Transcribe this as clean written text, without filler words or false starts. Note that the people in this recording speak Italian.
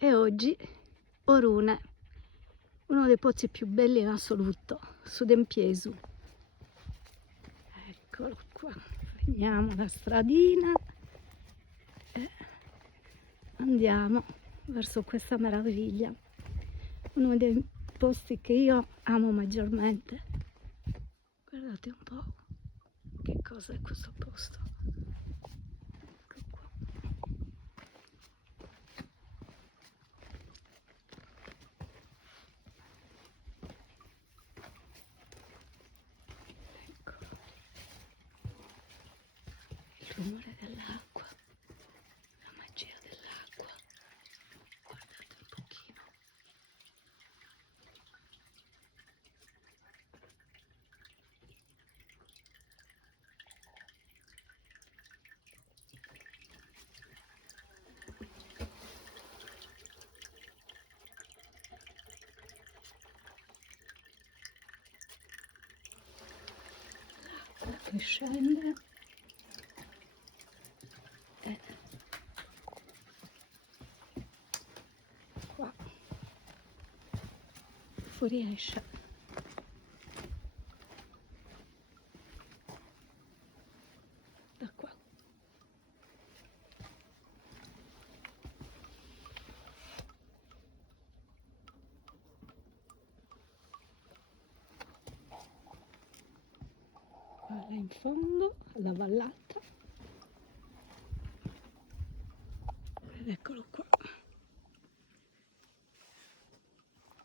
E oggi Orune, uno dei pozzi più belli in assoluto, su Dempiesu. Eccolo qua, prendiamo la stradina e andiamo verso questa meraviglia, uno dei posti che io amo maggiormente. Guardate un po' che cosa è questo posto. Ecco qua. Ecco il rumore dell'acqua, la magia dell'acqua. Guardate un pochino. L'acqua che scende e qua fuoriesce. Da qua. Là in fondo, la vallata. Ed eccolo qua.